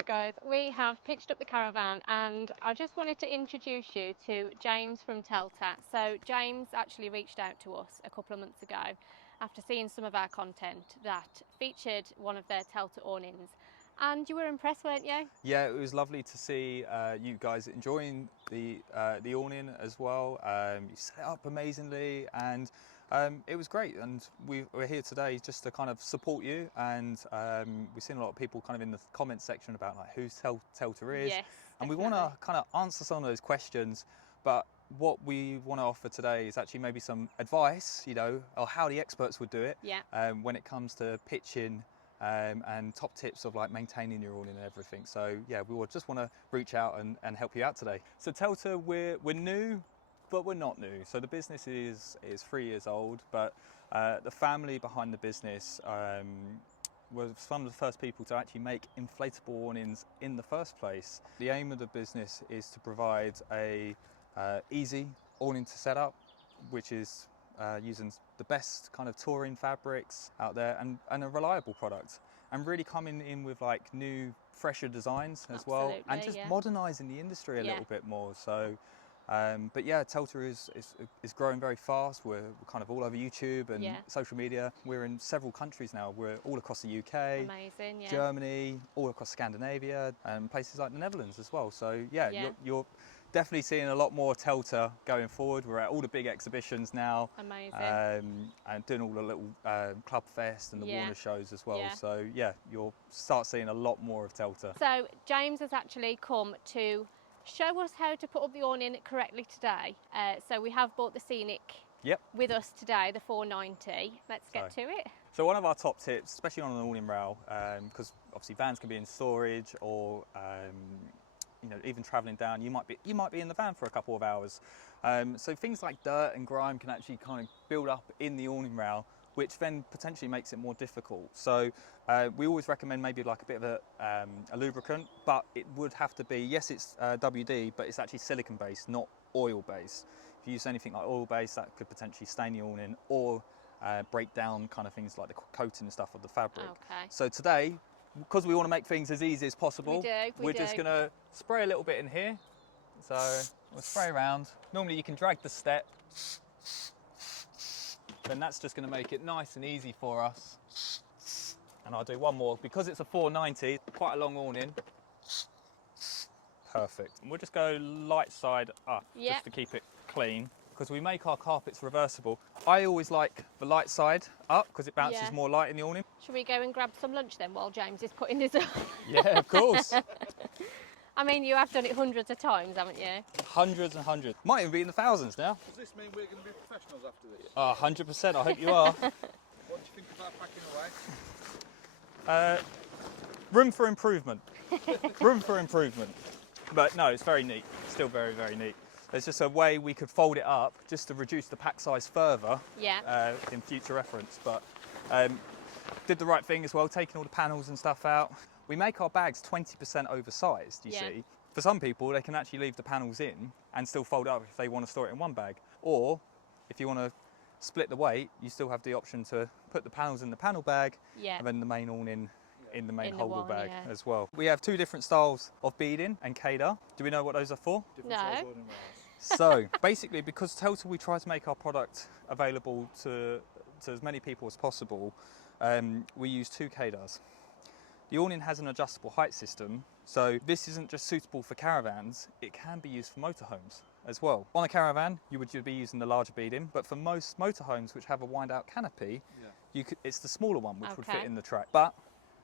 Right guys, we have pitched up the caravan and I just wanted to introduce you to James from Telta. So James actually reached out to us a couple of months ago after seeing some of our content that featured one of their Telta awnings, and you were impressed, weren't you? Yeah, it was lovely to see you guys enjoying the awning as well. You set it up amazingly, and it was great. And we're here today just to kind of support you. And we've seen a lot of people kind of in the comment section about like who Telta is, Yes, and we want to kind of answer some of those questions. But what we want to offer today is actually maybe some advice, you know, or how the experts would do it. Yeah. When it comes to pitching. And top tips of like maintaining your awning and everything. So yeah, we just want to reach out and help you out today. So Telta, we're new, but we're not new. So the business is 3 years old, but the family behind the business was some of the first people to actually make inflatable awnings in the first place. The aim of the business is to provide a easy awning to set up, which is using the best kind of touring fabrics out there and a reliable product, and really coming in with like new, fresher designs as well, and just modernising the industry a little bit more. So, but yeah, Telta is growing very fast. We're kind of all over YouTube and social media. We're in several countries now. We're all across the UK, amazing, Germany, all across Scandinavia, and places like the Netherlands as well. So yeah, you're definitely seeing a lot more Telta going forward. We're at all the big exhibitions now. Amazing. And doing all the little Club Fest and the Warner shows as well. So yeah, you'll start seeing a lot more of Telta. So James has actually come to show us how to put up the awning correctly today. So we have bought the Scenic with us today, the 490. Let's get to it. So one of our top tips, especially on an awning rail, because obviously vans can be in storage, or you know, even travelling down, you might be in the van for a couple of hours. So things like dirt and grime can actually kind of build up in the awning rail, which then potentially makes it more difficult. So we always recommend maybe like a bit of a lubricant, but it would have to be, yes, it's WD, but it's actually silicone based, not oil based. If you use anything like oil based, that could potentially stain the awning or break down kind of things like the coating and stuff of the fabric. So today, because we want to make things as easy as possible, we're just going to spray a little bit in here. So we'll spray around. Normally you can drag the step, then that's just going to make it nice and easy for us. And I'll do one more. Because it's a 490, quite a long awning. Perfect. And we'll just go light side up, just to keep it clean. Because we make our carpets reversible. I always like the light side up because it bounces more light in the awning. Should we go and grab some lunch then while James is putting this up? Yeah, of course. I mean, you have done it hundreds of times, haven't you? Hundreds and hundreds. Might even be in the thousands now. Does this mean we're going to be professionals after this? 100%, I hope you are. What do you think about packing away? Room for improvement. Room for improvement. But no, it's very neat. Still very, very neat. There's just a way we could fold it up just to reduce the pack size further in future reference. But did the right thing as well, taking all the panels and stuff out. We make our bags 20% oversized, you see. For some people, they can actually leave the panels in and still fold up if they want to store it in one bag. Or if you want to split the weight, you still have the option to put the panels in the panel bag and then the main awning in the main holder bag as well. We have two different styles of beading and Cada. Do we know what those are for? No. So basically, because Telta, we try to make our product available to as many people as possible, we use two Cadas. The awning has an adjustable height system, so this isn't just suitable for caravans, it can be used for motorhomes as well. On a caravan, you would be using the larger beading, but for most motorhomes which have a wind-out canopy, it's the smaller one which would fit in the track. But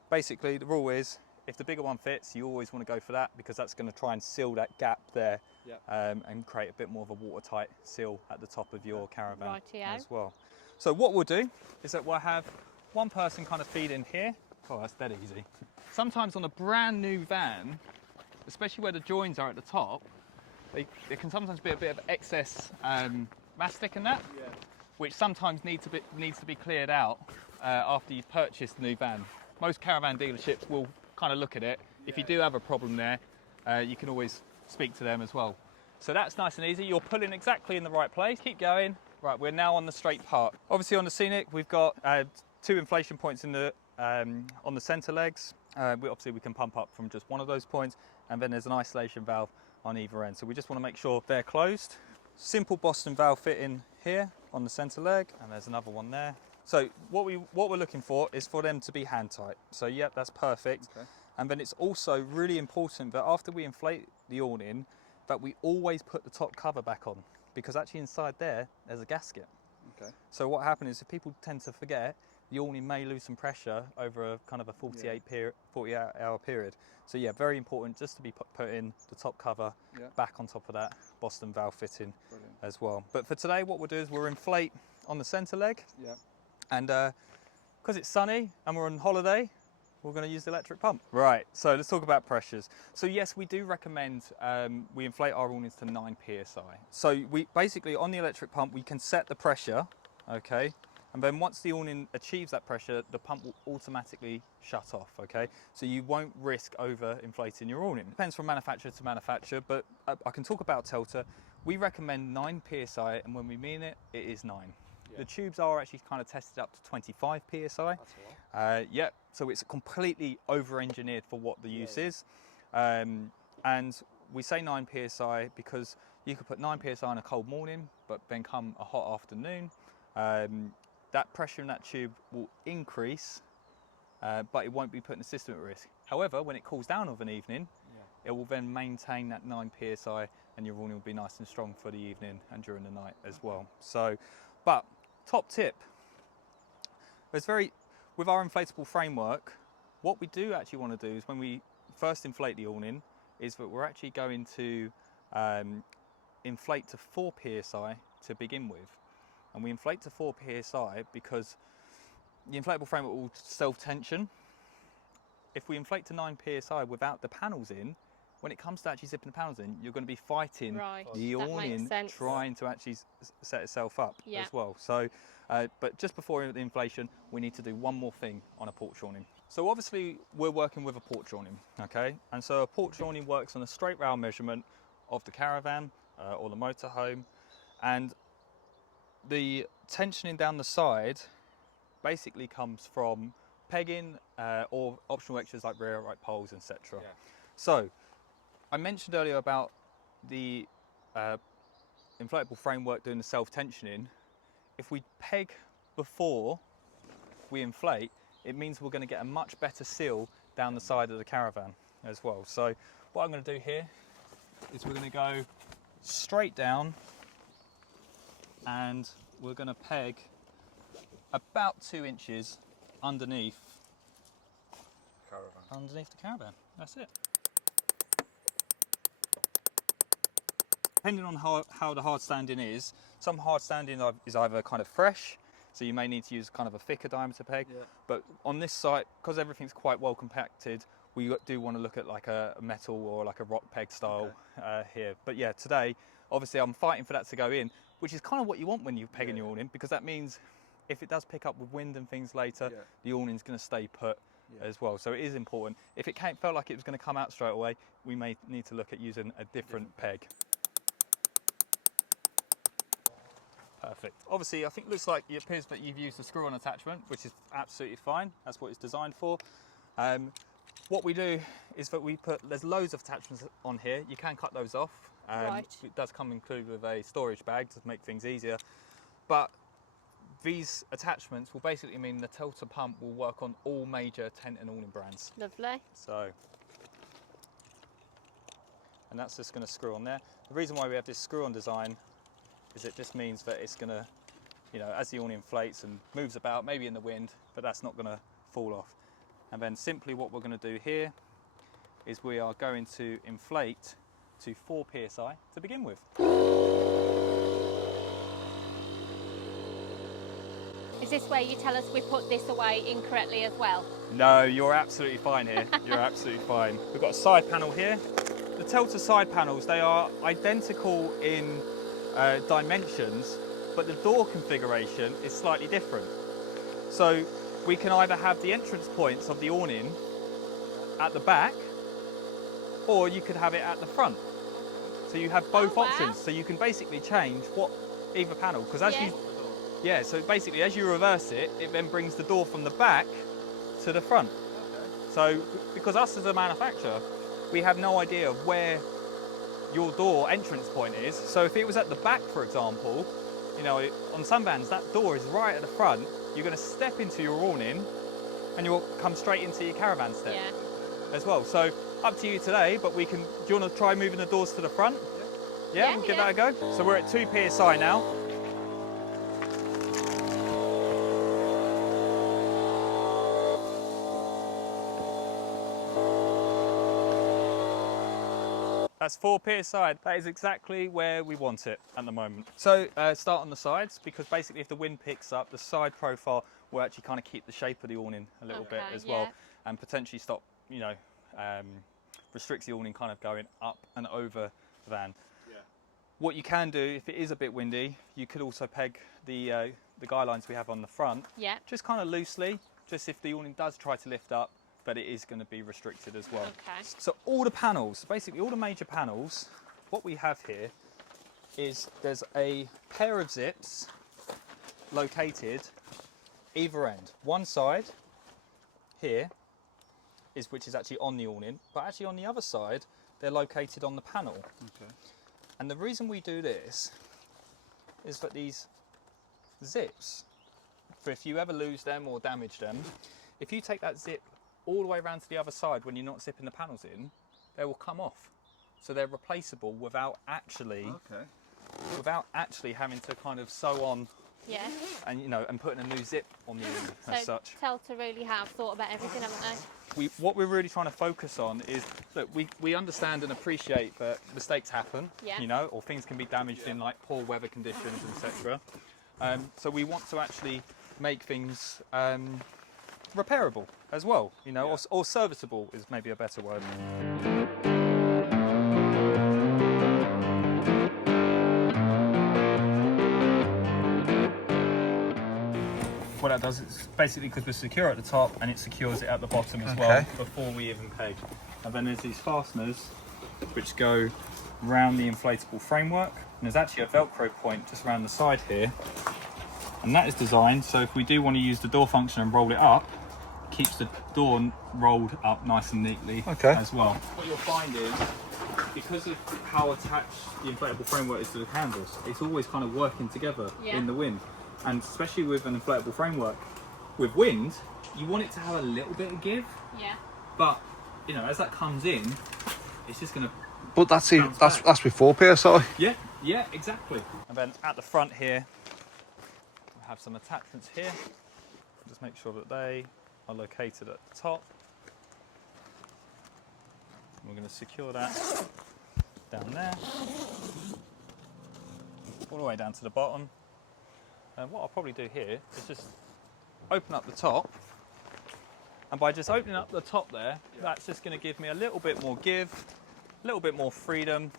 basically, the rule is, if the bigger one fits, you always want to go for that because that's going to try and seal that gap there and create a bit more of a watertight seal at the top of your caravan as well. So what we'll do is that we'll have one person kind of feed in here. Oh, that's dead easy. Sometimes on a brand new van, especially where the joins are at the top, there can sometimes be a bit of excess mastic in that, which sometimes needs to be cleared out after you've purchased the new van. Most caravan dealerships will kind of look at it. If you do have a problem there, you can always speak to them as well. So that's nice and easy. You're pulling exactly in the right place. Keep going. Right, we're now on the straight part. Obviously on the Scenic, we've got two inflation points in the on the centre legs. Obviously we can pump up from just one of those points, and then there's an isolation valve on either end. So we just want to make sure they're closed. Simple Boston valve fitting here on the centre leg, and there's another one there. So what we're looking for is for them to be hand tight. So yeah, that's perfect. Okay. And then it's also really important that after we inflate the awning, that we always put the top cover back on, because actually inside there's a gasket. Okay. So what happens is, if people tend to forget, the awning may lose some pressure over a kind of a 48-hour period. So yeah, very important just to be putting the top cover back on top of that Boston valve fitting. Brilliant. As well. But for today, what we'll do is we'll inflate on the centre leg. Yeah. And because it's sunny and we're on holiday, we're going to use the electric pump. Right, so let's talk about pressures. So yes, we do recommend we inflate our awnings to 9 psi. So we basically, on the electric pump, we can set the pressure, okay? And then once the awning achieves that pressure, the pump will automatically shut off, okay? So you won't risk over inflating your awning. Depends from manufacturer to manufacturer, but I can talk about Telta. We recommend 9 psi, and when we mean it, it is 9. Yeah. The tubes are actually kind of tested up to 25 psi. That's a lot. Yeah, so it's completely over-engineered for what the use is. And we say 9 psi because you could put 9 psi on a cold morning, but then come a hot afternoon, that pressure in that tube will increase, but it won't be putting the system at risk. However, when it cools down of an evening, it will then maintain that 9 psi, and your awning will be nice and strong for the evening and during the night as well. So, but top tip, with our inflatable framework, what we do actually want to do is, when we first inflate the awning, is that we're actually going to inflate to 4 psi to begin with. And we inflate to 4 psi because the inflatable framework will self-tension. If we inflate to 9 psi without the panels in, when it comes to actually zipping the panels in, you're going to be fighting the awning trying to actually set itself up as well. So, but just before the inflation, we need to do one more thing on a porch awning. So obviously we're working with a porch awning, okay? And so a porch awning works on a straight rail measurement of the caravan or the motorhome, and the tensioning down the side basically comes from pegging or optional extras like rear upright poles, etc. Yeah. So I mentioned earlier about the inflatable framework doing the self-tensioning. If we peg before we inflate, it means we're going to get a much better seal down the side of the caravan as well. So what I'm going to do here is we're going to go straight down, and we're going to peg about 2 inches underneath the caravan. That's it. Depending on how the hard standing is, some hard standing is either kind of fresh, so you may need to use kind of a thicker diameter peg. Yeah. But on this site, because everything's quite well compacted, we do want to look at like a metal or like a rock peg style here. But yeah, today, obviously I'm fighting for that to go in, which is kind of what you want when you're pegging your awning, because that means if it does pick up with wind and things later, the awning's going to stay put as well. So it is important. If it felt like it was going to come out straight away, we may need to look at using a different peg. Perfect. Obviously, I think it looks like it appears that you've used a screw-on attachment, which is absolutely fine. That's what it's designed for. What we do is that there's loads of attachments on here. You can cut those off. It does come included with a storage bag to make things easier. But these attachments will basically mean the Telta pump will work on all major tent and awning brands. Lovely. So, and that's just going to screw on there. The reason why we have this screw-on design is it just means that it's going to, as the awning inflates and moves about, maybe in the wind, but that's not going to fall off. And then simply what we're going to do here is we are going to inflate to 4 psi to begin with. Is this where you tell us we put this away incorrectly as well? No, you're absolutely fine here. You're absolutely fine. We've got a side panel here. The Telta side panels, they are identical in dimensions, but the door configuration is slightly different. So we can either have the entrance points of the awning at the back, or you could have it at the front. So you have both options. So you can basically change either panel, because so basically as you reverse it, it then brings the door from the back to the front. So, because us as a manufacturer, we have no idea of where your door entrance point is. So if it was at the back, for example, you know, on some vans, that door is right at the front. You're going to step into your awning and you'll come straight into your caravan step as well. So up to you today, but we can, do you want to try moving the doors to the front? Yeah, we'll give that a go. So we're at 2 PSI now. That's 4 PSI. That is exactly where we want it at the moment. So start on the sides, because basically if the wind picks up, the side profile will actually kind of keep the shape of the awning a little bit as well, and potentially stop, you know, restricts the awning kind of going up and over the van. Yeah. What you can do, if it is a bit windy, you could also peg the guy lines we have on the front, just kind of loosely, just if the awning does try to lift up, but it is going to be restricted as well. Okay. So all the panels, basically all the major panels, what we have here is there's a pair of zips located either end. One side here is, which is actually on the awning, but actually on the other side, they're located on the panel. Okay. And the reason we do this is that these zips, for if you ever lose them or damage them, if you take that zip all the way around to the other side when you're not zipping the panels in, they will come off. So they're replaceable without actually having to kind of sew on and, you know, and putting a new zip on the awning as such. Telta really have thought about everything, haven't they? What we're really trying to focus on is that we understand and appreciate that mistakes happen, you know, or things can be damaged in like poor weather conditions, etc. So we want to actually make things repairable as well, you know, or serviceable is maybe a better word. What that does is basically, because we're secure at the top, and it secures it at the bottom as well before we even peg. And then there's these fasteners which go around the inflatable framework, and there's actually a Velcro point just around the side here, and that is designed so if we do want to use the door function and roll it up, keeps the door rolled up nice and neatly as well. What you'll find is, because of how attached the inflatable framework is to the handles, it's always kind of working together in the wind. And especially with an inflatable framework, with wind, you want it to have a little bit of give. Yeah. But, you know, as that comes in, it's just going to... But that's with 4 PSI. Yeah, exactly. And then at the front here, we have some attachments here. Just make sure that they are located at the top. We're going to secure that down there, all the way down to the bottom. And what I'll probably do here is just open up the top, and by just opening up the top there, that's just going to give me a little bit more give, a little bit more freedom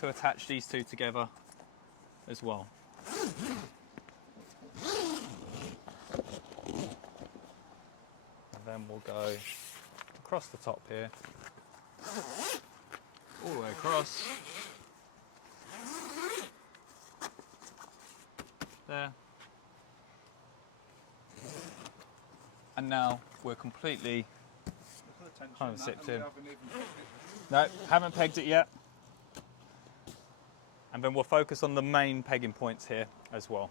to attach these two together as well. Then we'll go across the top here, all the way across, there, and now we're completely kind of zipped in. No, haven't pegged it yet. And then we'll focus on the main pegging points here as well.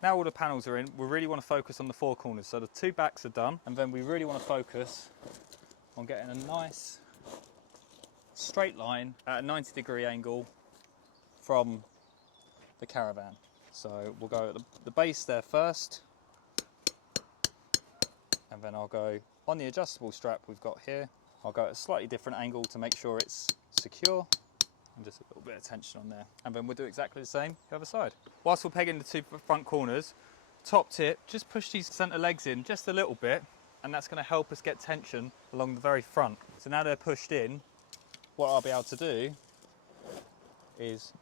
Now all the panels are in, we really want to focus on the 4 corners. So the 2 backs are done, and then we really want to focus on getting a nice straight line at a 90-degree angle from the caravan. So we'll go at the base there first, and then I'll go on the adjustable strap we've got here. I'll go at a slightly different angle to make sure it's secure. And just a little bit of tension on there, and then we'll do exactly the same the other side. Whilst we're pegging the 2 front corners, top tip, just push these centre legs in just a little bit, and that's going to help us get tension along the very front. So now they're pushed in, what I'll be able to do is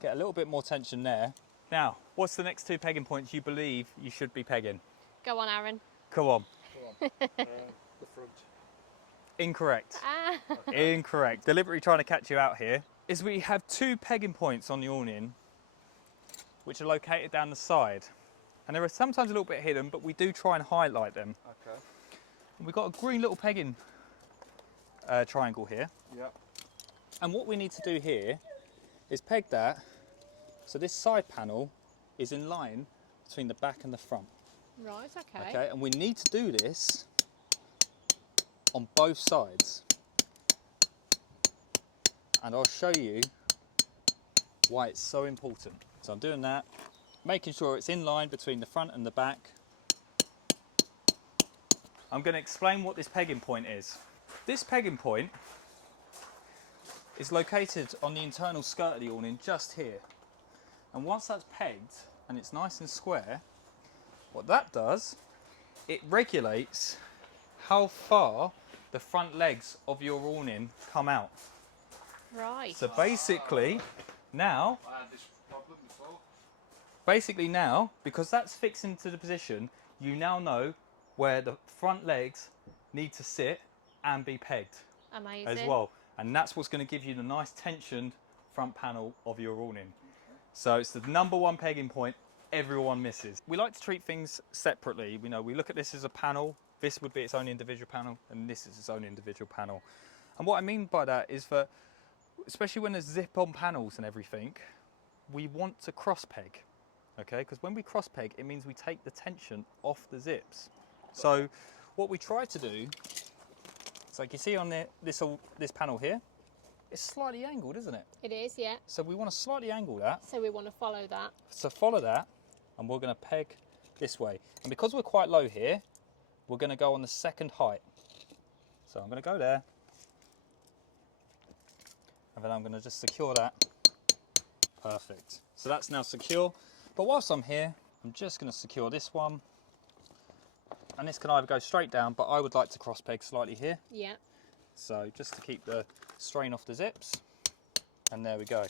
get a little bit more tension there. Now, what's the next 2 pegging points you believe you should be pegging? Go on, Aaron. Come on. The front. Incorrect. Incorrect. Deliberately trying to catch you out here. Is we have 2 pegging points on the awning which are located down the side, and they are sometimes a little bit hidden, but we do try and highlight them. Okay. We've got a green little pegging triangle here. Yeah. And what we need to do here is peg that so this side panel is in line between the back and the front. Right, okay. Okay, and we need to do this on both sides. And I'll show you why it's so important. So I'm doing that, making sure it's in line between the front and the back. I'm going to explain what this pegging point is. This pegging point is located on the internal skirt of the awning just here. And once that's pegged and it's nice and square, what that does, it regulates how far the front legs of your awning come out. Right. So basically now, I had this problem before. basically now, because that's fixed into the position, you now know where the front legs need to sit and be pegged Amazing. as well. And that's what's going to give you the nice tensioned front panel of your awning. So it's the #1 pegging point everyone misses. We like to treat things separately. We know we look at this as a panel. This would be its own individual panel, and this is its own individual panel. And what I mean by that is that, especially when there's zip-on panels and everything, we want to cross peg, okay? Because when we cross peg, it means we take the tension off the zips. So what we try to do, so like you see on this panel here, it's slightly angled, isn't it? It is, yeah. So we want to slightly angle that. So we want to follow that. So follow that, and we're going to peg this way. And because we're quite low here, we're going to go on the second height. So I'm going to go there, and then I'm going to just secure that. Perfect. So that's now secure. But whilst I'm here, I'm just going to secure this one. And this can either go straight down, but I would like to cross peg slightly here. Yeah. So just to keep the strain off the zips. And there we go.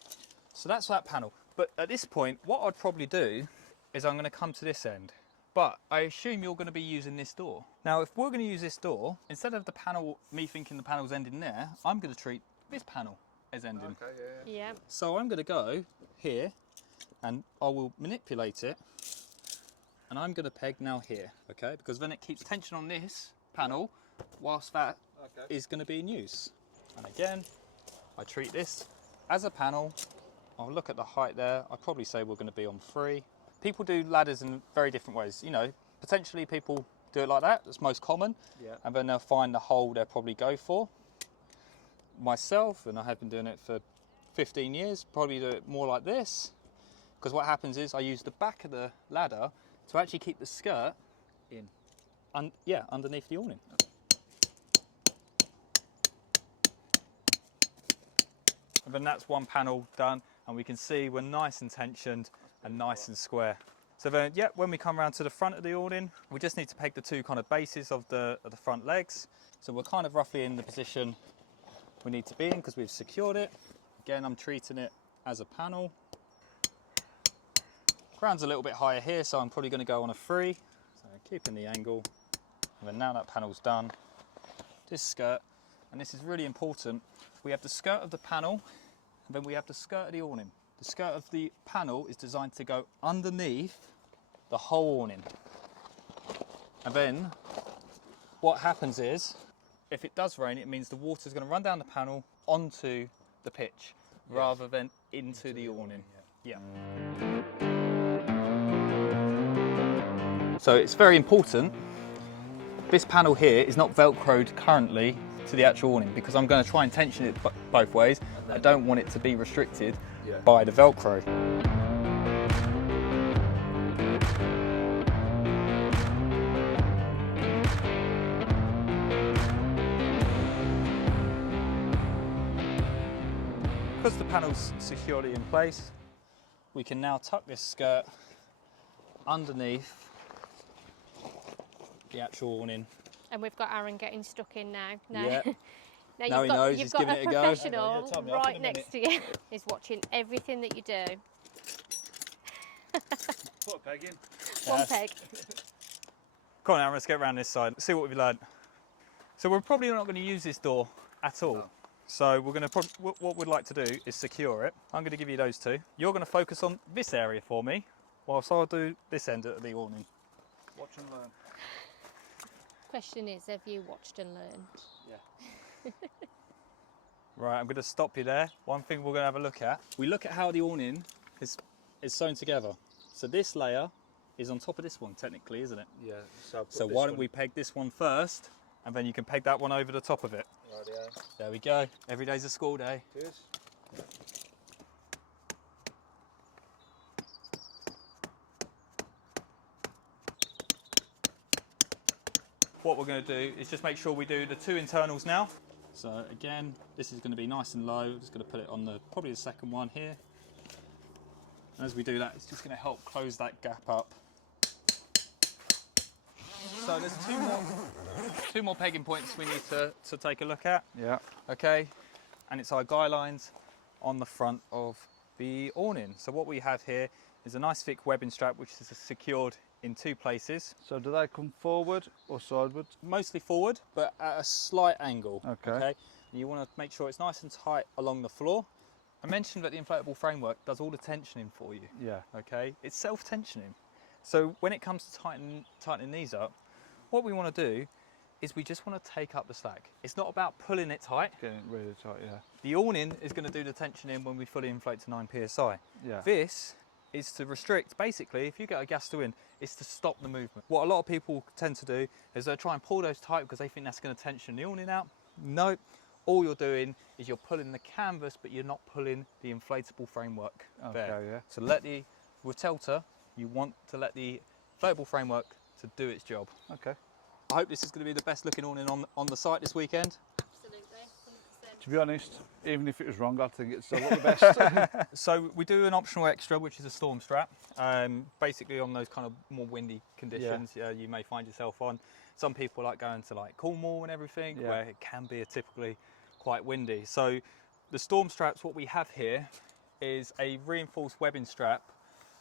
So that's that panel. But at this point, what I'd probably do is I'm going to come to this end. But I assume you're going to be using this door. Now, if we're going to use this door, instead of the panel, me thinking the panel's ending there, I'm going to treat this panel as ending. Okay, yeah. Yeah. So I'm going to go here, and I will manipulate it, and I'm going to peg now here, okay? Because then it keeps tension on this panel, whilst that is going to be in use. And again, I treat this as a panel. I'll look at the height there. I'd probably say we're going to be on 3. People do ladders in very different ways. You know, potentially people do it like that. That's most common. Yeah. And then they'll find the hole they'll probably go for. Myself, and I have been doing it for 15 years, probably do it more like this. Because what happens is I use the back of the ladder to actually keep the skirt in, underneath the awning. And then that's one panel done, and we can see we're nice and tensioned and nice and square. So then, yeah, when we come around to the front of the awning, we just need to peg the two kind of bases of the front legs. So we're kind of roughly in the position we need to be in because we've secured it. Again, I'm treating it as a panel. Ground's a little bit higher here, so I'm probably going to go on a 3. So keeping the angle. And then now that panel's done, this skirt, and this is really important, we have the skirt of the panel, and then we have the skirt of the awning. The skirt of the panel is designed to go underneath the whole awning. And then what happens is, if it does rain, it means the water's going to run down the panel onto the pitch, rather than into the awning. Yeah. So it's very important. This panel here is not Velcroed currently to the actual awning because I'm going to try and tension it both ways. I don't want it to be restricted by the Velcro. Because the panel's securely in place, we can now tuck this skirt underneath the actual awning. And we've got Aaron getting stuck in now. Yeah. Now he knows, you've he's got giving a it a go. professional Yeah, Tommy, I'll right put him in next to you. He's watching everything that you do. Put a peg in. One peg. Come on, Aaron, let's get around this side. See what we've learned. So we're probably not going to use this door at all. No. So we're going to what we'd like to do is secure it. I'm going to give you those two. You're going to focus on this area for me, whilst I'll do this end of the awning. Watch and learn. Question is, have you watched and learned? Yeah. Right, I'm going to stop you there. One thing we're going to have a look at. We look at how the awning is sewn together. So this layer is on top of this one, technically, isn't it? Yeah. So, So why don't we peg this one first, and then you can peg that one over the top of it. Right, There we go. Every day's a school day. Cheers. What we're going to do is just make sure we do the two internals now. So again, this is going to be nice and low. Just going to put it on probably the second one here. And as we do that, it's just going to help close that gap up. So there's two more pegging points we need to take a look at. Yeah. Okay, and it's our guy lines on the front of the awning. So what we have here is a nice thick webbing strap which is secured in two places. So do they come forward or sideways? Mostly forward, but at a slight angle. Okay. And you want to make sure it's nice and tight along the floor. I mentioned that the inflatable framework does all the tensioning for you. Yeah. Okay, it's self-tensioning. So when it comes to tightening these up, what we want to do is we just want to take up the slack. It's not about pulling it tight. Getting it really tight, yeah. The awning is going to do the tensioning when we fully inflate to 9 psi. Yeah. This is to restrict, basically, if you get a gust to wind, it's to stop the movement. What a lot of people tend to do is they try and pull those tight because they think that's going to tension the awning out. No, all you're doing is you're pulling the canvas, but you're not pulling the inflatable framework there. Okay, yeah. So with Telta, you want to let the inflatable framework to do its job. Okay. I hope this is going to be the best looking awning on the site this weekend. Absolutely, 100%. To be honest, even if it was wrong, I think it's still the best. So we do an optional extra, which is a storm strap. Basically on those kind of more windy conditions, you may find yourself on. Some people like going to like Cornwall and everything, where it can be typically quite windy. So the storm straps, what we have here is a reinforced webbing strap,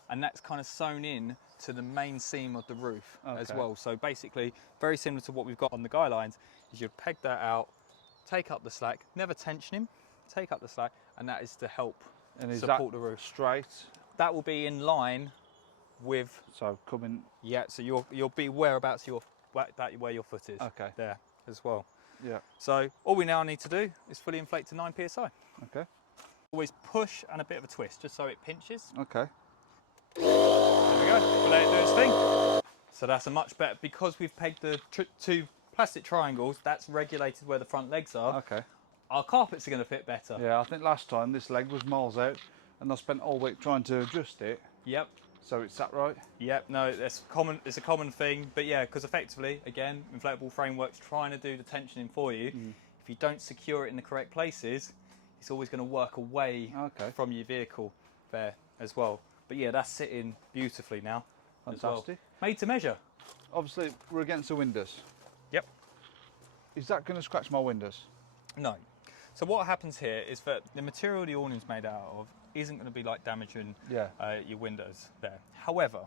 and that's kind of sewn in to the main seam of the roof as well. So basically, very similar to what we've got on the guy lines, is you'd peg that out, take up the slack, never tension him, take up the slack, and that is to help support the roof. Straight? That will be in line with. So coming. Yeah. So you'll be whereabouts where your foot is. Okay. There as well. Yeah. So all we now need to do is fully inflate to 9 psi. Okay. Always push and a bit of a twist, just so it pinches. Okay. There we go. We'll let it do its thing. So that's a much better, because we've pegged the two plastic triangles. That's regulated where the front legs are. Okay. Our carpets are going to fit better. Yeah, I think last time this leg was miles out, and I spent all week trying to adjust it. Yep. So it's sat right. Yep. No, that's common. It's a common thing. But yeah, because effectively, again, inflatable framework's trying to do the tensioning for you. If you don't secure it in the correct places, it's always going to work away from your vehicle there as well. But yeah, that's sitting beautifully now. Fantastic. Well. Made to measure. Obviously, we're against the windows. Yep. Is that going to scratch my windows? No. So what happens here is that the material the awning's made out of isn't going to be like damaging your windows there. However,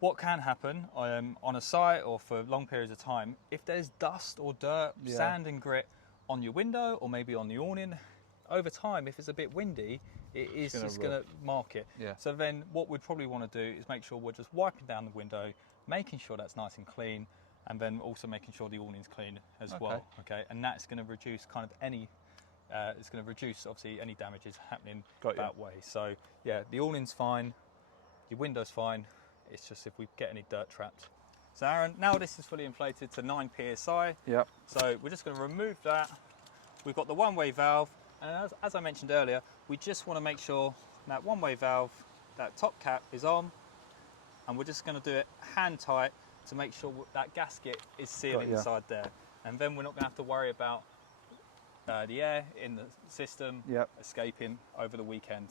what can happen on a site or for long periods of time, if there's dust or dirt, sand and grit on your window or maybe on the awning, over time, if it's a bit windy, it's just going to mark it. Yeah. So then what we'd probably want to do is make sure we're just wiping down the window, making sure that's nice and clean, and then also making sure the awning's clean as well. Okay, and that's going to reduce kind of any, it's going to reduce obviously any damages happening that way. So yeah, the awning's fine, your window's fine. It's just if we get any dirt trapped. So Aaron, now this is fully inflated to 9 psi. Yep. So we're just going to remove that. We've got the one-way valve, and as I mentioned earlier, we just want to make sure that one-way valve, that top cap is on, and we're just going to do it hand tight to make sure that gasket is sealed inside there. And then we're not going to have to worry about the air in the system escaping over the weekend.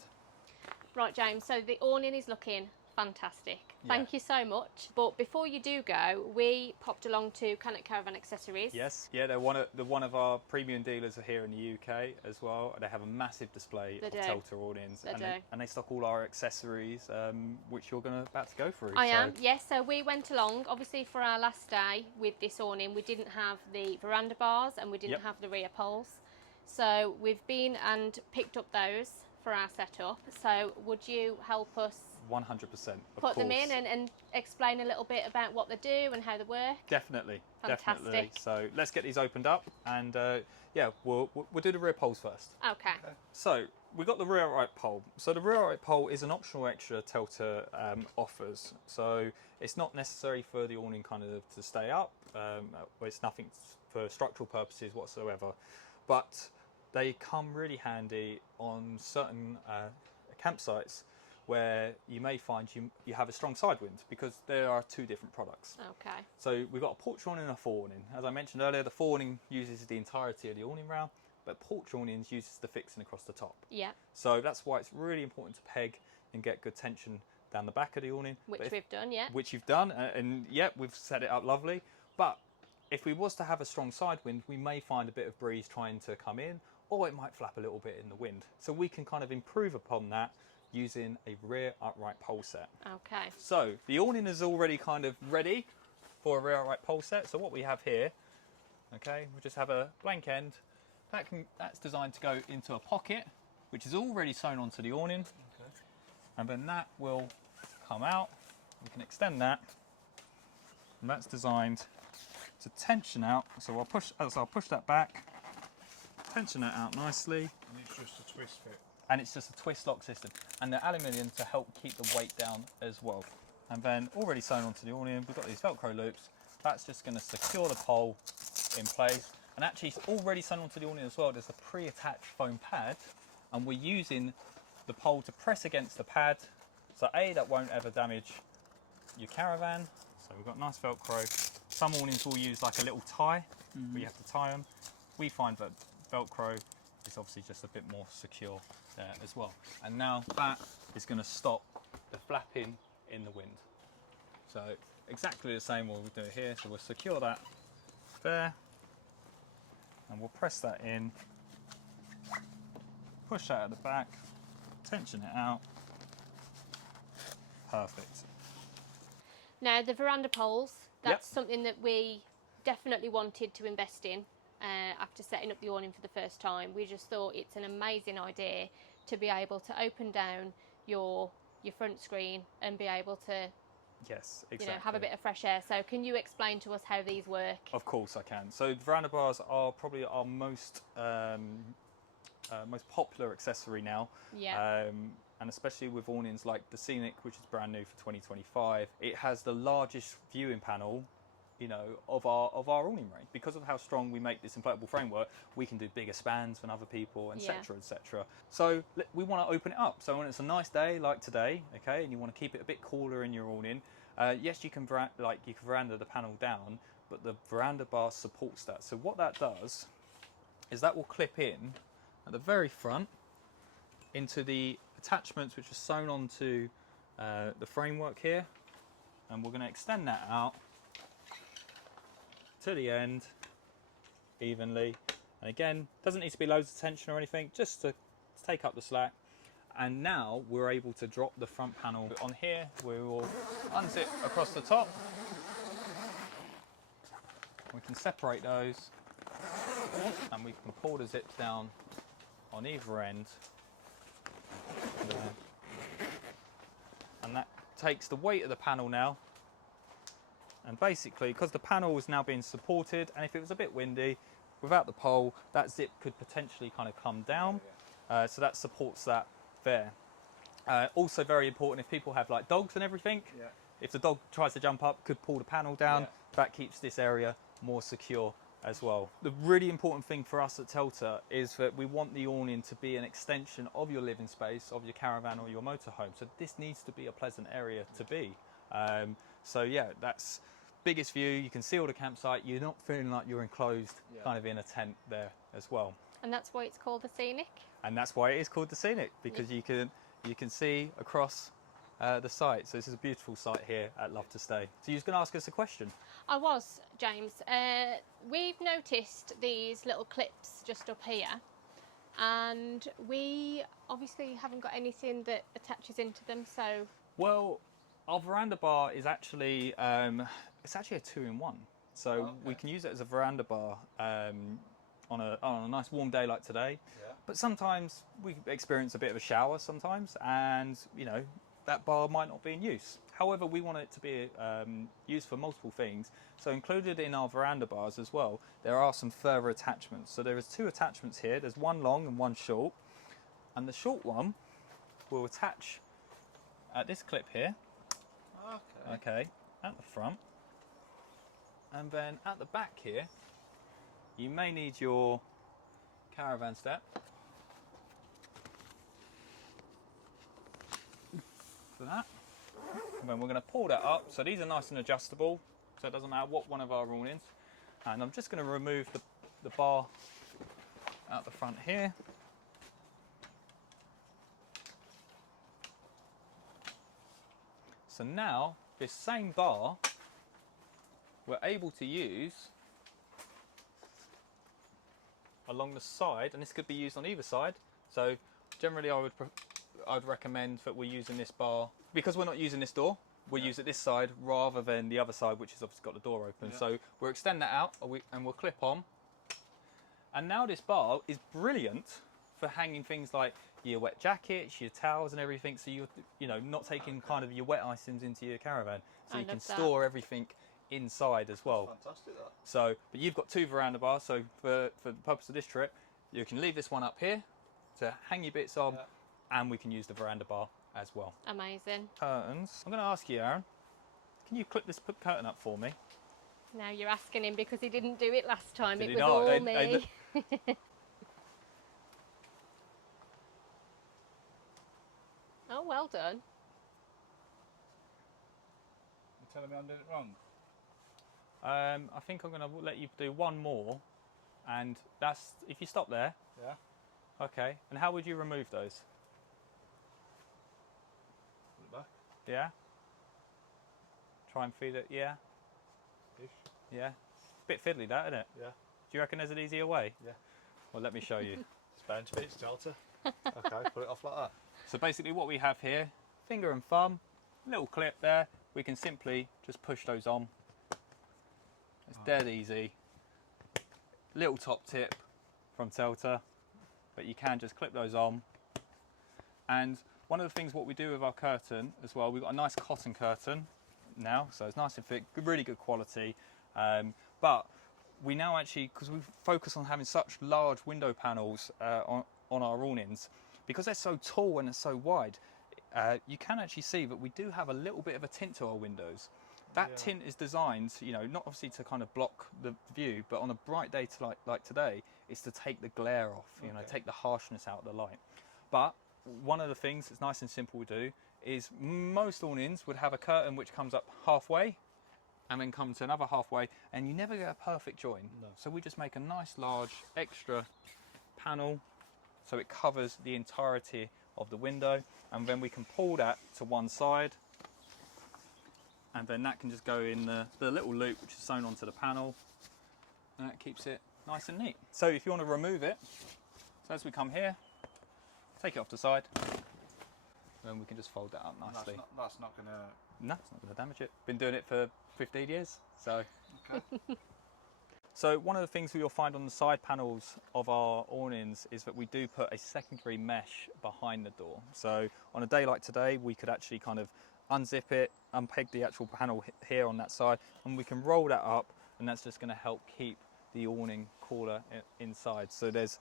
Right, James, so the awning is looking fantastic. Thank you so much. But before you do go, we popped along to Caravan Accessories. Yes, yeah, they're one of our premium dealers here in the UK as well. They have a massive display of Telta awnings, and they stock all our accessories, which you're about to go through. I am, yes. So we went along, obviously for our last day with this awning, we didn't have the veranda bars and we didn't have the rear poles. So we've been and picked up those for our setup. So would you help us 100%. Put them in and explain a little bit about what they do and how they work. Definitely, Fantastic. definitely. So let's get these opened up, and yeah, we'll do the rear poles first. Okay. So we got the rear upright pole. So the rear upright pole is an optional extra Telta offers. So it's not necessary for the awning kind of to stay up. It's nothing for structural purposes whatsoever, but they come really handy on certain campsites where you may find you have a strong side wind, because there are two different products. Okay. So we've got a porch awning and a fore awning. As I mentioned earlier, the fore awning uses the entirety of the awning rail, but porch awnings uses the fixing across the top. Yeah. So that's why it's really important to peg and get good tension down the back of the awning. Which we've done, yeah. Which you've done, and yeah, we've set it up lovely. But if we was to have a strong side wind, we may find a bit of breeze trying to come in, or it might flap a little bit in the wind. So we can kind of improve upon that using a rear upright pole set. Okay. So the awning is already kind of ready for a rear upright pole set. So what we have here, okay, we just have a blank end. That's designed to go into a pocket, which is already sewn onto the awning. Okay. And then that will come out. We can extend that, and that's designed to tension out. So I'll push that back, tension that out nicely. And it's just a twist fit. And it's just a twist lock system, and the aluminium to help keep the weight down as well. And then already sewn onto the awning, we've got these Velcro loops. That's just going to secure the pole in place. And actually, it's already sewn onto the awning as well. There's a pre-attached foam pad, and we're using the pole to press against the pad. So that won't ever damage your caravan. So we've got nice Velcro. Some awnings will use like a little tie, where you have to tie them. We find that Velcro is obviously just a bit more secure there as well. And now that is going to stop the flapping in the wind. So exactly the same what we'll do here. So we'll secure that there, and we'll press that in, push that at the back, tension it out. Perfect. Now the veranda poles, that's Yep. something that we definitely wanted to invest in after setting up the awning for the first time. We just thought it's an amazing idea to be able to open down your front screen and be able to Yes, exactly. you know, have a bit of fresh air. So can you explain to us how these work? Of course I can. So the veranda bars are probably our most popular accessory now. Yeah. And especially with awnings like the Scenic, which is brand new for 2025. It has the largest viewing panel, you know, of our awning range. Because of how strong we make this inflatable framework, we can do bigger spans than other people, etc., etc. So we want to open it up. So when it's a nice day like today, okay, and you want to keep it a bit cooler in your awning, yes, you can veranda the panel down, but the veranda bar supports that. So what that does is that will clip in at the very front into the attachments which are sewn onto the framework here, and we're going to extend that out to the end evenly. And again, doesn't need to be loads of tension or anything, just to take up the slack. And now we're able to drop the front panel on here. We will unzip across the top. We can separate those, and we can pull the zips down on either end. And that takes the weight of the panel now, and basically because the panel is now being supported, and if it was a bit windy without the pole, that zip could potentially kind of come down. So that supports that there. Also very important if people have like dogs and everything, if the dog tries to jump up, could pull the panel down. That keeps this area more secure as well. The really important thing for us at Telta is that we want the awning to be an extension of your living space, of your caravan or your motorhome. So this needs to be a pleasant area to be. So yeah, that's biggest view. You can see all the campsite. You're not feeling like you're enclosed kind of in a tent there as well. And that's why it's called the Scenic? And that's why it is called the Scenic, because you can see across the site. So this is a beautiful site here at Love to Stay. So you was going to ask us a question? I was, James. We've noticed these little clips just up here, and we obviously haven't got anything that attaches into them, so... Well, our veranda bar is actually, it's actually a 2-in-1. So we can use it as a veranda bar on a nice warm day like today. But sometimes we experience a bit of a shower sometimes, and you know, that bar might not be in use. However, we want it to be used for multiple things. So included in our veranda bars as well, there are some further attachments. So there is 2 attachments here. There's one long and one short. And the short one will attach at this clip here. Okay, at the front. And then at the back here, you may need your caravan step for that. And then we're going to pull that up. So these are nice and adjustable, so it doesn't matter what one of our awnings. And I'm just going to remove the bar out the front here. So now this same bar we're able to use along the side, and this could be used on either side. So generally I'd recommend that we're using this bar, because we're not using this door, we'll use it this side rather than the other side, which has obviously got the door open. So we'll extend that out and we'll clip on. And now this bar is brilliant for hanging things like your wet jackets, your towels and everything, so you're not taking kind of your wet items into your caravan. So you can store everything inside as well. Fantastic, that. So, but you've got 2 veranda bars, so for the purpose of this trip, you can leave this one up here to hang your bits on, and we can use the veranda bar as well. Amazing. Curtains. I'm going to ask you, Aaron, can you clip this curtain up for me? Now you're asking him because he didn't do it last time. Did It he was not? all me. Oh, well done. You're telling me I'm doing it wrong? I think I'm going to let you do one more, and that's if you stop there. Yeah. Okay. And how would you remove those? Put it back. Yeah. Try and feed it. Yeah. Ish. Yeah. Bit fiddly, that, isn't it? Yeah. Do you reckon there's an easier way? Yeah. Well, let me show you. It's bound to be. It's Telta. Okay, put it off like that. So basically what we have here, finger and thumb, little clip there, we can simply just push those on. It's dead easy. Little top tip from Telta, but you can just clip those on. And one of the things what we do with our curtain as well, we've got a nice cotton curtain now, so it's nice and thick, really good quality. But we now actually, because we focus on having such large window panels on our awnings, because they're so tall and they're so wide, you can actually see that we do have a little bit of a tint to our windows. That tint is designed, not obviously to kind of block the view, but on a bright day like today, it's to take the glare off, take the harshness out of the light. But one of the things that's nice and simple to do is most awnings would have a curtain which comes up halfway and then come to another halfway, and you never get a perfect join. No. So we just make a nice large extra panel so it covers the entirety of the window, and then we can pull that to one side, and then that can just go in the little loop which is sewn onto the panel, and that keeps it nice and neat. So if you want to remove it, so as we come here, take it off the side, and then we can just fold that up nicely. That's not going to... No, it's not going to damage it. Been doing it for 15 years, so. Okay. So one of the things that you'll find on the side panels of our awnings is that we do put a secondary mesh behind the door. So on a day like today, we could actually kind of unzip it, unpeg the actual panel here on that side, and we can roll that up, and that's just going to help keep the awning cooler inside. So there's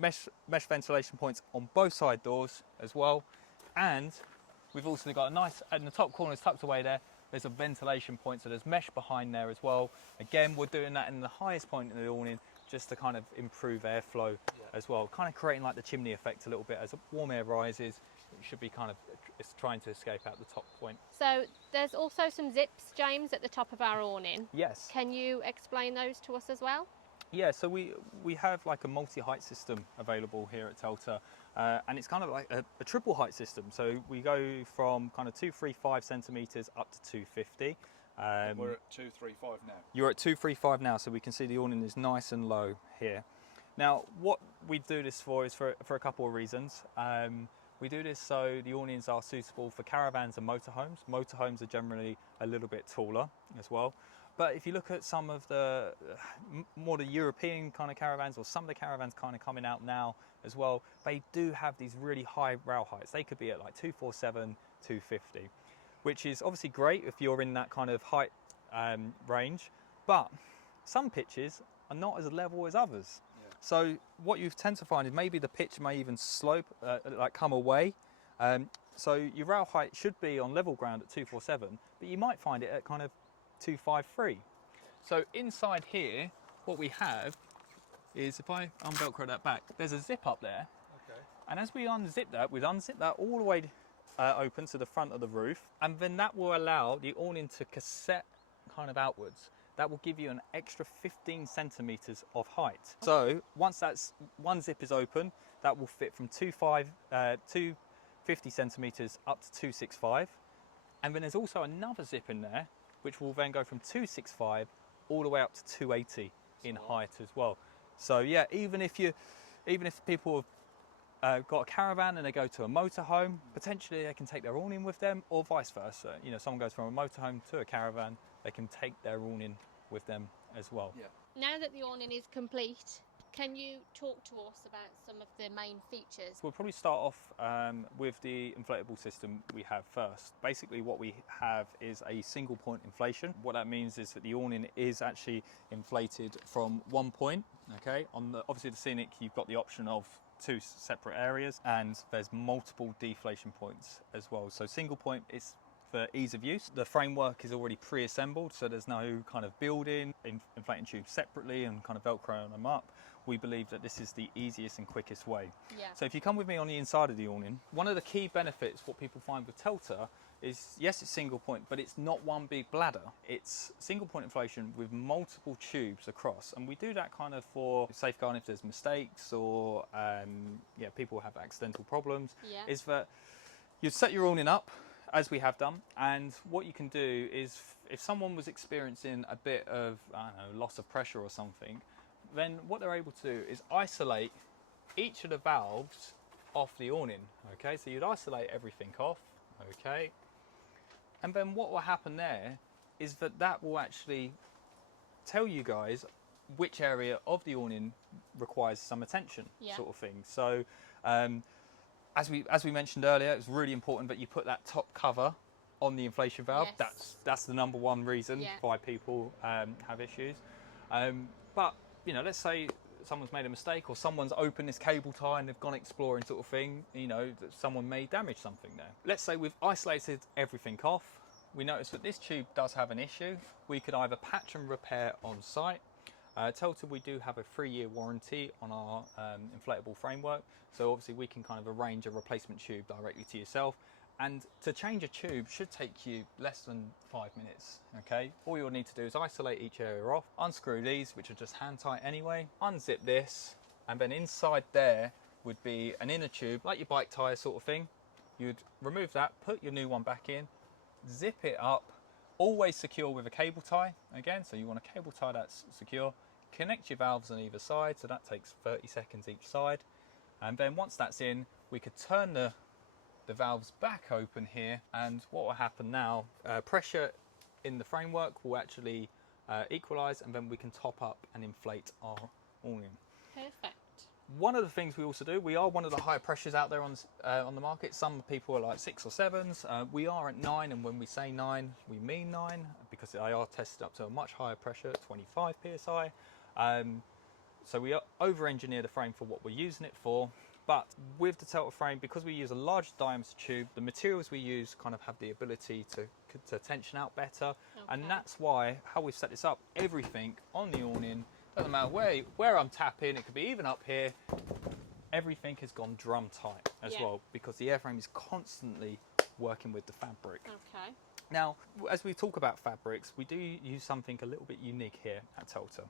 mesh ventilation points on both side doors as well, and we've also got a nice, in the top corners tucked away there's a ventilation point, so there's mesh behind there as well. Again, we're doing that in the highest point in the awning just to kind of improve airflow as well, kind of creating like the chimney effect a little bit. As warm air rises, it should be kind of, it's trying to escape out the top point. So there's also some zips, James, at the top of our awning. Yes. Can you explain those to us as well? Yeah, so we have like a multi-height system available here at Telta, and it's kind of like a triple height system. So we go from kind of 235 centimetres up to 250. We're at 235 now. You're at 235 now, so we can see the awning is nice and low here. Now, what we do this for is for a couple of reasons. We do this so the awnings are suitable for caravans and motorhomes. Motorhomes are generally a little bit taller as well. But if you look at some of the more the European kind of caravans, or some of the caravans kind of coming out now as well, they do have these really high rail heights. They could be at like 247, 250, which is obviously great if you're in that kind of height range, but some pitches are not as level as others. Yeah. So what you tend to find is maybe the pitch may even slope, like come away. So your rail height should be on level ground at 247, but you might find it at kind of 253. So inside here, what we have is, if I unvelcro that back, there's a zip up there. Okay. And as we unzip that, we'd unzip that all the way open to the front of the roof, and then that will allow the awning to cassette kind of outwards. That will give you an extra 15 centimeters of height. So once that's one zip is open, that will fit from 250 centimeters up to 265. And then there's also another zip in there, which will then go from 265 all the way up to 280 in height as well. So yeah, even if people have got a caravan and they go to a motorhome, potentially they can take their awning with them, or vice versa. You know, someone goes from a motorhome to a caravan, they can take their awning with them as well. Yeah. Now that the awning is complete, can you talk to us about some of the main features? We'll probably start off with the inflatable system we have first. Basically what we have is a single point inflation. What that means is that the awning is actually inflated from one point. Okay, obviously the Scenic, you've got the option of 2 separate areas, and there's multiple deflation points as well. So single point is for ease of use. The framework is already pre-assembled, so there's no kind of building, inflating tubes separately and kind of velcroing them up. We believe that this is the easiest and quickest way. Yeah. So if you come with me on the inside of the awning, one of the key benefits, what people find with Telta, is yes, it's single point, but it's not one big bladder. It's single point inflation with multiple tubes across, and we do that kind of for safeguarding if there's mistakes or people have accidental problems. Yeah. Is that you set your awning up as we have done, and what you can do is if someone was experiencing a bit of loss of pressure or something, then what they're able to do is isolate each of the valves off the awning. Okay, so you'd isolate everything off. Okay. And then what will happen there is that will actually tell you guys which area of the awning requires some attention, sort of thing. So as we mentioned earlier, it's really important that you put that top cover on the inflation valve. Yes. That's the number one reason why people have issues. But you know, let's say someone's made a mistake, or someone's opened this cable tie and they've gone exploring, sort of thing, you know, that someone may damage something there. Let's say we've isolated everything off. We notice that this tube does have an issue. We could either patch and repair on site. Telta, we do have a 3-year warranty on our inflatable framework. So obviously we can kind of arrange a replacement tube directly to yourself. And to change a tube should take you less than 5 minutes, okay? All you'll need to do is isolate each area off, unscrew these, which are just hand tight anyway, unzip this, and then inside there would be an inner tube, like your bike tyre sort of thing. You'd remove that, put your new one back in, zip it up, always secure with a cable tie, again, so you want a cable tie that's secure. Connect your valves on either side, so that takes 30 seconds each side. And then once that's in, we could turn the valves back open here, and what will happen now, pressure in the framework will actually equalise, and then we can top up and inflate our awning. Perfect. One of the things we also do, we are one of the higher pressures out there on the market. Some people are like 6 or 7s. We are at 9, and when we say 9, we mean 9, because they are tested up to a much higher pressure, 25 psi. So we over-engineer the frame for what we're using it for. But with the Telta frame, because we use a large diameter tube, the materials we use kind of have the ability to tension out better. Okay. And that's why, how we've set this up, everything on the awning, doesn't matter where I'm tapping, it could be even up here, everything has gone drum tight as well, because the airframe is constantly working with the fabric. Okay. Now, as we talk about fabrics, we do use something a little bit unique here at Telta.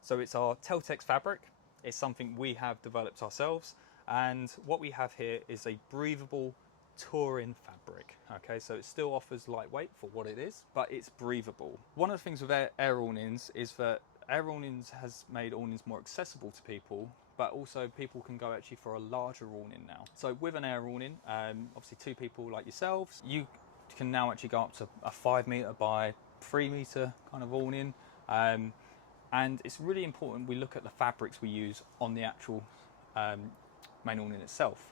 So it's our Teltex fabric. It's something we have developed ourselves. And what we have here is a breathable touring fabric. Okay, so it still offers lightweight for what it is, but it's breathable. One of the things with air awnings is that air awnings has made awnings more accessible to people, but also people can go actually for a larger awning now. So with an air awning, obviously 2 people like yourselves, you can now actually go up to a 5 metre by 3 metre kind of awning. And it's really important we look at the fabrics we use on the actual main awning itself.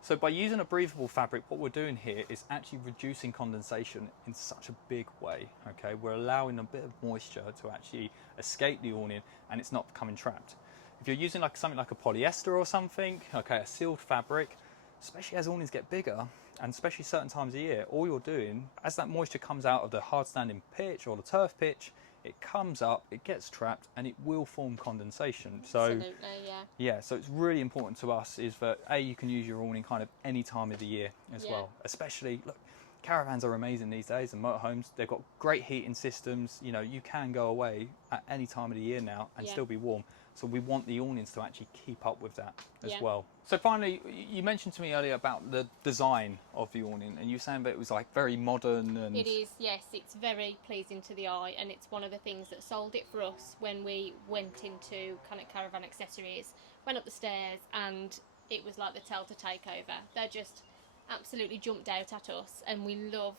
So by using a breathable fabric, what we're doing here is actually reducing condensation in such a big way. Okay, we're allowing a bit of moisture to actually escape the awning, and it's not becoming trapped. If you're using something like a polyester or something, okay, a sealed fabric, especially as awnings get bigger, and especially certain times of year, all you're doing, as that moisture comes out of the hard standing pitch or the turf pitch, it comes up, it gets trapped, and it will form condensation. Absolutely, yeah, so it's really important to us is that you can use your awning kind of any time of the year as well. Especially, look, caravans are amazing these days, and motorhomes, they've got great heating systems. You know, you can go away at any time of the year now and still be warm. So we want the awnings to actually keep up with that as well. So finally, you mentioned to me earlier about the design of the awning, and you were saying that it was like very modern. And it is, yes, it's very pleasing to the eye, and it's one of the things that sold it for us when we went into kind of caravan accessories, went up the stairs, and it was like the Telta takeover. They just absolutely jumped out at us, and we love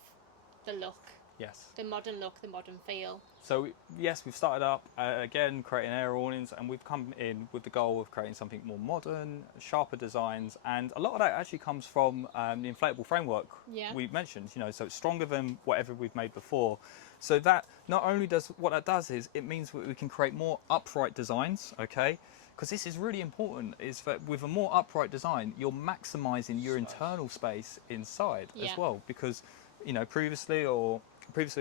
the look. Yes. The modern look, the modern feel. So yes, we've started up again creating air awnings, and we've come in with the goal of creating something more modern, sharper designs, and a lot of that actually comes from the inflatable framework we mentioned. You know, so it's stronger than whatever we've made before. So that not only does what that does is it means that we can create more upright designs. Okay. Because this is really important, is that with a more upright design, you're maximising your internal space inside as well. Because, you know, previously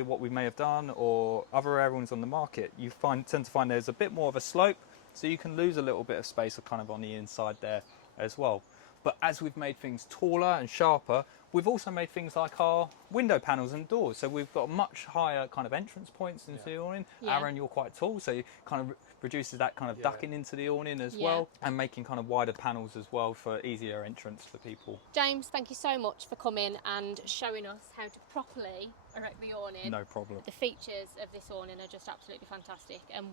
what we may have done, or other air awnings on the market, you tend to find there's a bit more of a slope, so you can lose a little bit of space kind of on the inside there as well. But as we've made things taller and sharper, we've also made things like our window panels and doors. So we've got much higher kind of entrance points into the awning. Aaron, you're quite tall, so you kind of reduces that kind of ducking into the awning as well, and making kind of wider panels as well for easier entrance for people. James, thank you so much for coming and showing us how to properly erect the awning. No problem. The features of this awning are just absolutely fantastic, and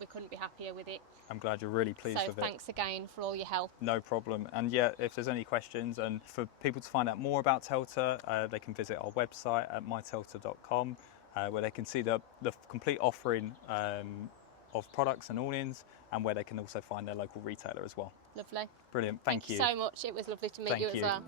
we couldn't be happier with it. I'm glad you're really pleased with it. So thanks again for all your help. No problem. And yeah, if there's any questions, and for people to find out more about Telta, they can visit our website at mytelta.com, where they can see the complete offering of products and awnings, and where they can also find their local retailer as well. Lovely. Brilliant. Thank you so much. It was lovely to meet you as well.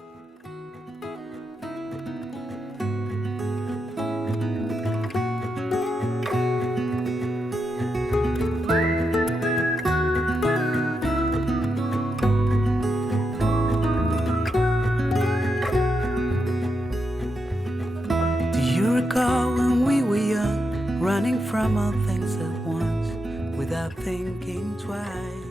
When we were young, running from all things at once, without thinking twice.